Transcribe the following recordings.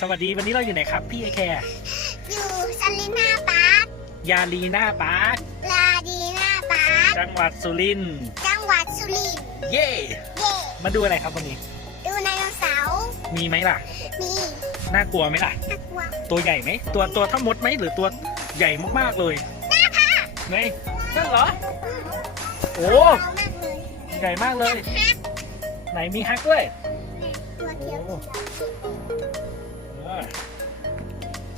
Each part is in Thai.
สวัสดีวันนี้เราอยู่ไหนครับพี่ไอแคร์อยู่ซาลิน่าปาร์คยาลีนาปาร์คลาดีน่าปาร์คจังหวัดสุรินทร์จังหวัดสุรินทร์เย่เย่มาดูอะไรครับวันนี้ ดูไดโนเสาร์มีไหมล่ะ มีน่ากลัวไหมล่ะ น่ากลัวตัวใหญ่ไหมตัวตัวเท่ามดไหมหรือตัวใหญ่มากๆเลยไหนนั่นเหรอโอ้เอามากเลยใหญ่มากเลย ฮักไหนมีฮักด้วย ตัวเขียวเออ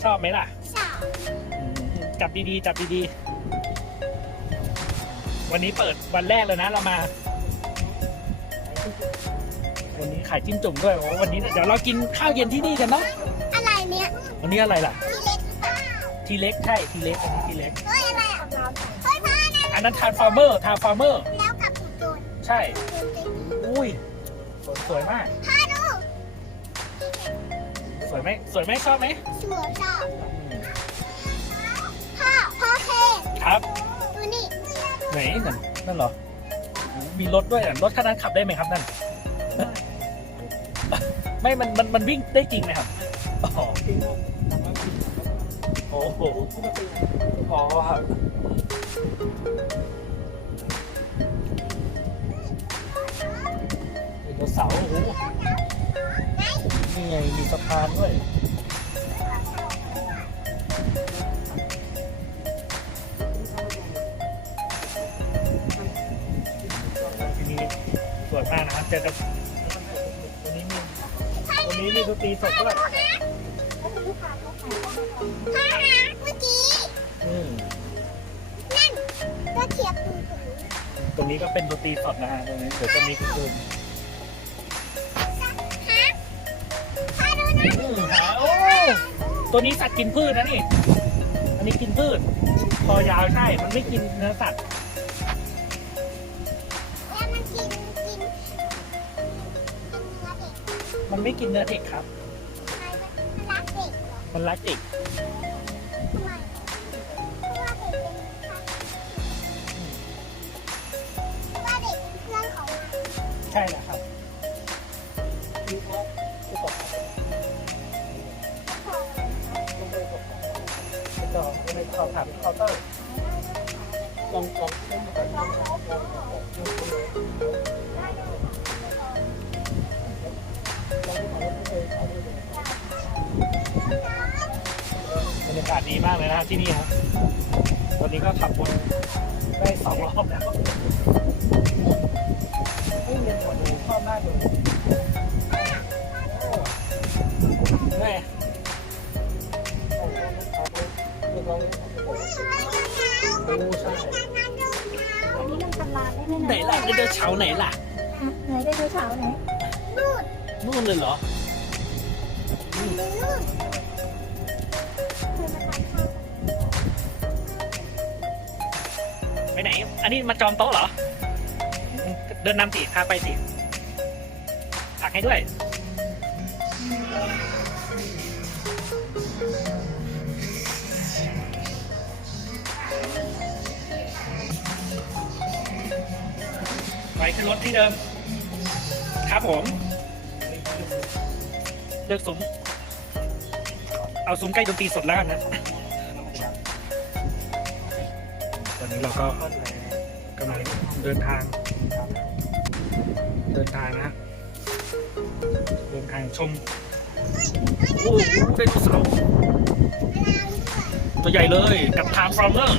ชอบไหมล่ะ ชอบอืมจับดีๆ จับดีๆ วันนี้เปิดวันแรกเลยนะเรามา วันนี้ขายจิ้มจุ่มด้วยโอ้วันนี้เดี๋ยวเรากินข้าวเย็นที่นี่กันเนาะอะไรเนี่ยวันนี้อะไรล่ะ ทีเล็กหรือเปล่าทีเล็กใช่ทีเล็กอันนี้ทีเล็กเฮ้ยอะไรอะเฮ้ยพ่อนะอันนั้นทานฟาร์เมอร์ทานฟาร์เมอร์แล้วกับหุ่นยนต์ใช่หุ่นยนต์อุ้ยสวยสวยมากพ่อดู สวยไหมสวยไหมชอบไหมสวยชอบอืมพ่อพ่อเคครับ ดูนี่ไหนนั่นนั่นเหรอโอ้มีรถด้วยอะรถคันนั้นขับได้ไหมครับนั่น ไม่ มัน มัน มันวิ่งได้จริงไหมครับอ๋อโอ้โหอ๋อครับไดโนเสาร์โอ้โห นี่ไงมีสะพานด้วยที่นี่สวยมากนะครับเจอกับวันนี้มีวันนี้มีดนตรีสดด้วยพ่อฮะเมื่อกี้อืมนั่นตัวเขียวคือตรงนี้ก็เป็นดนตรีสดนะฮะตรงนี้เดี๋ยวจะมีคืน ตัวนี้สัตว์กินพืชนะนี่ อันนี้กินพืช คอยาวใช่ มันไม่กินเนื้อสัตว์ แล้วมันกินกินกินเนื้อเด็กมันไม่กินเนื้อเด็กครับทำไมมันรักเด็กเหรอมันรักเด็ก ทำไมเพราะว่าเด็กเป็นเพราะว่าเด็กเป็นเพื่อนของมัน ใช่แหละครับ ถามเคาน์เตอร์ลองลองบรรยากาศดีมากเลยนะครับที่นี่ครับวันนี้ก็ขับวนได้สองรอบแล้วเฮ้ยเรียนหัวดูชอบมากเลยโอ้แม่ ใช่อันนี้มันตลาดได้ไหมไหนล่ะไดโนเสาร์ไหนล่ะไหนไดโนเสาร์ไหนนู่นเลยเหรอนู่นไปไหน อันนี้มาจองโต๊ะเหรอ เดินนำสิพาไปสิตักให้ด้วย ขึ้นรถที่เดิม ครับผมเลือกซุ้มเอาซุ้มใกล้ดนตรีสดแล้วกันนะ ตอนนี้เราก็กำลังเดินทาง เดินทางนะ เดินทางชม โอ้โหไดโนเสาร์ตัวใหญ่เลยกับทามฟรอมเมอร์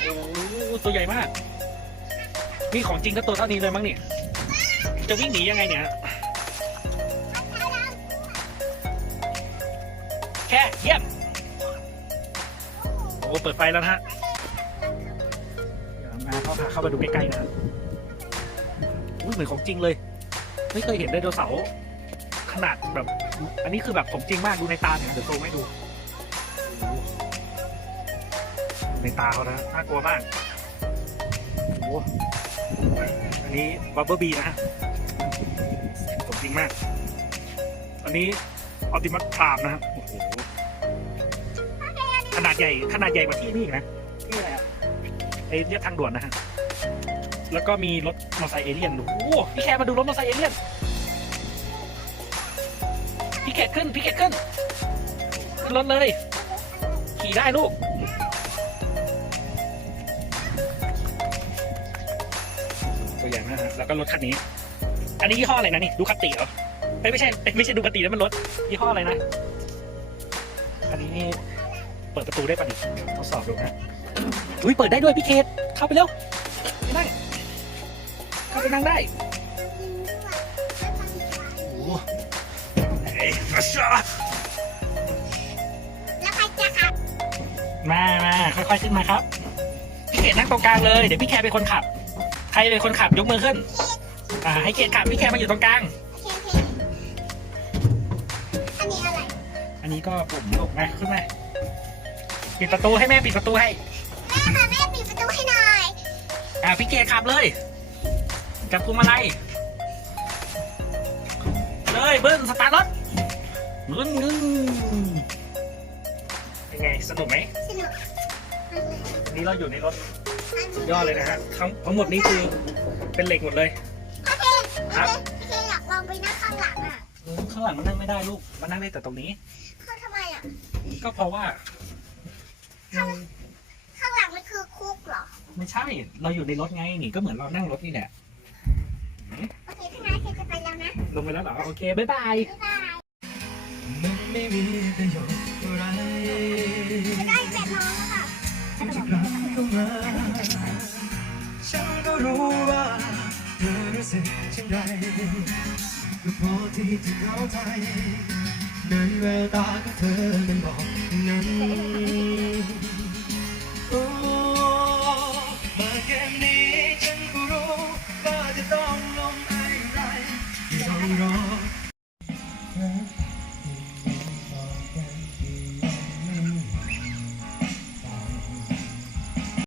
โอ้ตัวใหญ่มาก นี่ของจริงก็ตัวเท่านี้เลยมั้งเนี่ยจะวิ่งหนียังไงเนี่ย แค่เยี่ยม โอ้เปิดไฟแล้วนะฮะเดี๋ยวมาเข้าพาเข้ามาดูใกล้ๆนะอุ้ยเหมือนของจริงเลย ไม่เคยเห็นไดโนเสาร์ขนาดแบบ อันนี้คือแบบของจริงมากดูในตาเนี่ยเดี๋ยวโชว์ให้ดู ในตาเขานะน่ากลัวมากโอ้ อันนี้บับเบิลบีนะฮะของจริงมาก อันนี้ออติมัสพรามนะฮะโอ้โหขนาดใหญ่ขนาดใหญ่กว่าที่นี่อีกนะที่อะไรอะไอเรียกทางด่วนนะฮะ แล้วก็มีรถมอเตอร์ไซค์เอเลี่ยนโอ้โหพี่แคร์มาดูรถมอเตอร์ไซค์เอเลี่ยนทพี่เกดขึ้นพี่เกดขึ้นขึ้นรถเลย ขี่ได้ลูก แล้วก็รถคันนี้ อันนี้ยี่ห้ออะไรนะนี่ดูคาติเหรอเอ้ยไม่ใช่ไม่ใช่ดูคาติแล้วมันรถยี่ห้ออะไรนะอันนี้นี่เปิดประตูได้ป่ะนี่ทดสอบดูนะอุ้ยเปิดได้ด้วยพี่เคทเข้าไปเร็วไปนั่งเข้าไปนั่งได้โอ้เฮ้ยมาชอบแล้วใครจะขับมามาค่อยๆขึ้นมาครับพี่เกดนั่งตรงกลางเลยเดี๋ยวพี่แคร์เป็นคนขับ รเป็นคนขับยกมือขึ้น อ่า ให้เกดขับพี่แคร์มาอยู่ตรงกลางโอเคโอเคอันนี้อะไร อันนี้ก็ปุ่มลูกมาขึ้นมาปิดประตูให้แม่ปิดประตูให้ แม่ค่ะแม่ปิดประตูให้หน่อยอ่าพี่เกดขับเลย จับพวงมาลัยเลยเบิ้ลสตาร์ทรถบึ้นบึ้นเป็นไงสนุกไหมสนุกวันนี้เราอยู่ในรถ สุดยอดเลยนะฮะทั้งทั้งหมดนี้คือเป็นเหล็กหมดเลยโอเคครับโอเคอยากลองไปนั่งข้างหลังอะอืมข้างหลังมันนั่งไม่ได้ลูกมันนั่งได้แต่ตรงนี้ เขาทำไมอะ ก็เพราะว่าอืมข้างหลังมันคือคุกเหรอ ไม่ใช่เราอยู่ในรถไงนี่ก็เหมือนเรานั่งรถนี่แหละโอเคถ้างั้นเคจะไปแล้วนะ ลงไปแล้วเหรอโอเคบ๊ายบาย บ๊ายบายมันไม่มีประโยชน์อะไรจะได้แบบน้องแล้วค่ะ ที่จะกลับเข้ามา ใดก็พอที่จะเข้าใจในแววตาของเธอมันบอกนั้น